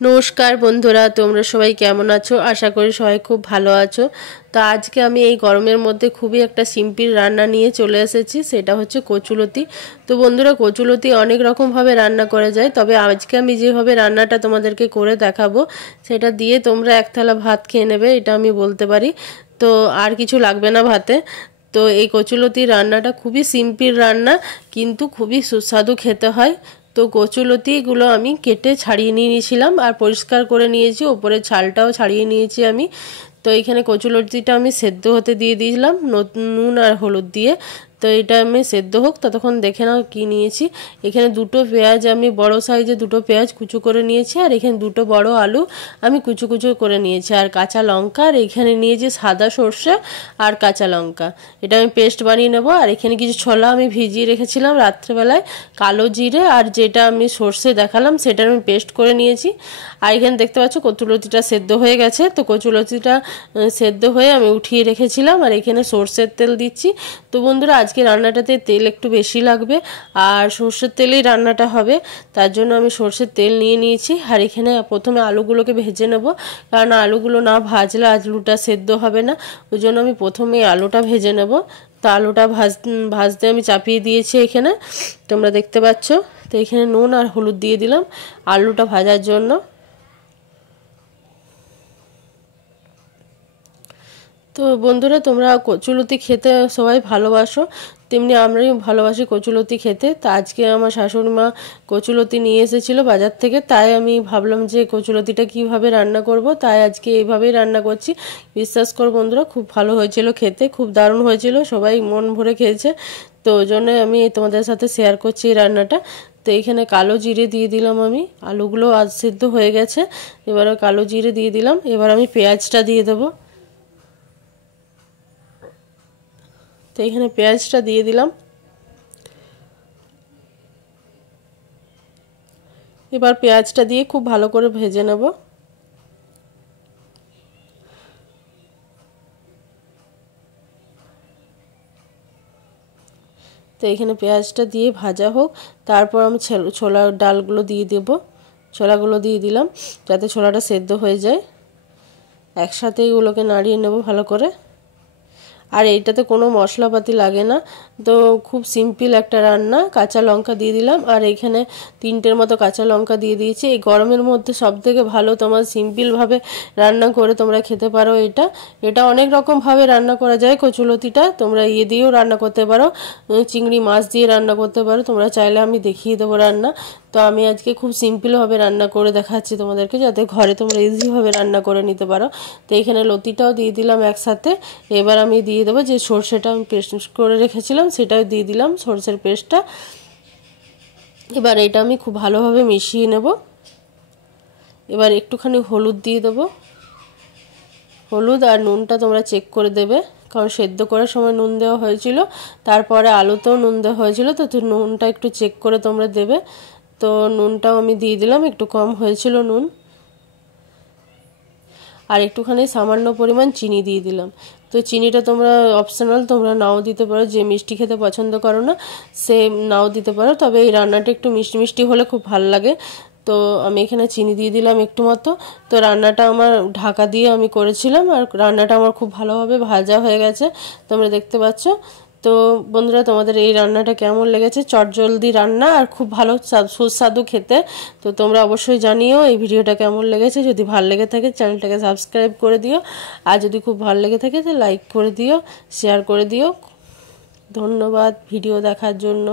নমস্কার বন্ধুরা, তোমরা সবাই কেমন আছো? আশা করি সবাই খুব ভালো আছো। তো আজকে আমি এই গরমের মধ্যে খুবই একটা সিম্পল রান্না নিয়ে চলে এসেছি, সেটা হচ্ছে কচুলতি। তো বন্ধুরা, কচুলতি অনেক রকমভাবে রান্না করা যায়, তবে আজকে আমি যেভাবে রান্নাটা তোমাদেরকে করে দেখাবো সেটা দিয়ে তোমরা এক থালা ভাত খেয়ে নেবে, এটা আমি বলতে পারি। তো আর কিছু লাগবে না ভাতে। তো এই কচুলতি রান্নাটা খুবই সিম্পল রান্না, কিন্তু খুবই সুস্বাদু খেতে হয়। তো কচুলতিগুলো আমি কেটে ছাড়িয়ে নিয়েছিলাম আর পরিষ্কার করে নিয়েছি, ওপরের ছালটাও ছাড়িয়ে নিয়েছি আমি। তো এখানে কচুলতিটা আমি সেদ্ধ হতে দিয়ে দিয়েছিলাম নুন আর হলুদ দিয়ে। তো এটা আমি সেদ্ধ হোক, ততক্ষণ দেখে নাও কী নিয়েছি। এখানে দুটো পেঁয়াজ, আমি বড় সাইজে দুটো পেঁয়াজ কুচু করে নিয়েছি, আর এখানে দুটো বড় আলু আমি কুচু কুচু করে নিয়েছি, আর কাঁচা লঙ্কা, আর এখানে নিয়েছি সাদা সর্ষে আর কাঁচা লঙ্কা। এটা আমি পেস্ট বানিয়ে নেব। আর এখানে কিছু ছোলা আমি ভিজিয়ে রেখেছিলাম রাত্রেবেলায়, কালো জিরে আর যেটা আমি সর্ষে দেখালাম সেটা আমি পেস্ট করে নিয়েছি। আর এখানে দেখতে পাচ্ছ কচুলতিটা সেদ্ধ হয়ে গেছে। তো কচুলতিটা সেদ্ধ হয়ে আমি উঠিয়ে রেখেছিলাম, আর এখানে সর্ষের তেল দিচ্ছি। তো বন্ধুরা, আজকে রান্নাটাতে তেল একটু বেশি লাগবে, আর সর্ষের তেলেই রান্নাটা হবে, তার জন্য আমি সর্ষের তেল নিয়ে নিয়েছি। আর এখানে প্রথমে আলুগুলোকে ভেজে নেব, কারণ আলুগুলো না ভাজলে আলুটা সেদ্ধ হবে না, ওই জন্য আমি প্রথমে আলুটা ভেজে নেব। তো আলুটা ভাজতে আমি চাপিয়ে দিয়েছি এখানে, তোমরা দেখতে পাচ্ছ। তো এখানে নুন আর হলুদ দিয়ে দিলাম আলুটা ভাজার জন্য। তো বন্ধুরা, তোমরা কচুলতি খেতে সবাই ভালোবাসো, তেমনি আমরাই ভালোবাসি কচুলতি খেতে। তা আজকে আমার শাশুড়ি মা কচুলতি নিয়ে এসেছিলো বাজার থেকে, তাই আমি ভাবলাম যে কচুলতিটা কিভাবে রান্না করব, তাই আজকে এইভাবেই রান্না করছি। বিশ্বাস করো বন্ধুরা, খুব ভালো হয়েছিল খেতে, খুব দারুণ হয়েছিল, সবাই মন ভরে খেয়েছে। তো ওই জন্যই আমি তোমাদের সাথে শেয়ার করছি এই রান্নাটা। তো এইখানে কালো জিরে দিয়ে দিলাম আমি, আলুগুলো আজ সিদ্ধ হয়ে গেছে, এবার কালো জিরে দিয়ে দিলাম। এবার আমি পেঁয়াজটা দিয়ে দেবো। তো এখানে পেঁয়াজটা দিয়ে দিলাম। এবার পেঁয়াজটা দিয়ে খুব ভালো করে ভেজে নেব। তো এখানে পেঁয়াজটা দিয়ে ভাজা হোক, তারপর আমি ছোলার ডালগুলো দিয়ে দেব। ছোলাগুলো দিয়ে দিলাম যাতে ছোলাটা সেদ্ধ হয়ে যায়। একসাথে এগুলোকে নাড়িয়ে নেব ভালো করে। আর এইটাতে কোনো মশলাপাতি লাগে না, তো খুব সিম্পল একটা রান্না। কাঁচা লঙ্কা দিয়ে দিলাম, আর এখানে 3টের মতো কাঁচা লঙ্কা দিয়ে দিয়েছি। এই গরমের মধ্যে সবথেকে ভালো তোমার সিম্পলভাবে রান্না করে তোমরা খেতে পারো। এটা অনেক রকমভাবে রান্না করা যায় কচুলতিটা, তোমরা দিয়েও রান্না করতে পারো, চিংড়ি মাছ দিয়ে রান্না করতে পারো, তোমরা চাইলে আমি দেখিয়ে দেবো রান্না। তো আমি আজকে খুব সিম্পলভাবে রান্না করে দেখাচ্ছি তোমাদেরকে, যাতে ঘরে তোমরা ইজিভাবে রান্না করে নিতে পারো। তো এখানে লতিটাও দিয়ে দিলাম একসাথে। এবার আমি দিয়ে দেবো যে সর্ষেটা আমি পেস্ট করে রেখেছিলাম, সেটাও দিয়ে দিলাম, সর্ষের পেস্টটা। এবার এটা আমি খুব ভালোভাবে মিশিয়ে নেব। এবার একটুখানি হলুদ দিয়ে দেবো। হলুদ আর নুনটা তোমরা চেক করে দেবে, কারণ সেদ্ধ করার সময় নুন দেওয়া হয়েছিল, তারপরে আলুতেও নুন দেওয়া হয়েছিল, তো নুনটা একটু চেক করে তোমরা দেবে। তো নুনটাও আমি দিয়ে দিলাম, একটু কম হয়েছিল নুন। আর একটুখানি সামান্য পরিমাণ চিনি দিয়ে দিলাম। তো চিনিটা তোমরা অপশনাল, তোমরা নাও দিতে পারো, যে মিষ্টি খেতে পছন্দ করো না সে নাও দিতে পারো, তবে এই রান্নাটা একটু মিষ্টি মিষ্টি হলে খুব ভালো লাগে। তো আমি এখানে চিনি দিয়ে দিলাম একটু মতো। তো রান্নাটা আমার ঢাকা দিয়ে আমি করেছিলাম, আর রান্নাটা আমার খুব ভালোভাবে ভাজা হয়ে গেছে, তোমরা দেখতে পাচ্ছ। তো বন্ধুরা, তোমাদের এই রান্নাটা কেমন লেগেছে? চটজলদি রান্না আর খুব ভালো সুস্বাদু খেতে। তো তোমরা অবশ্যই জানিও এই ভিডিওটা কেমন লেগেছে। যদি ভালো লেগে থাকে চ্যানেলটাকে সাবস্ক্রাইব করে দিও, আর যদি খুব ভালো লেগে থাকে তো লাইক করে দিও, শেয়ার করে দিও। ধন্যবাদ ভিডিও দেখার জন্য।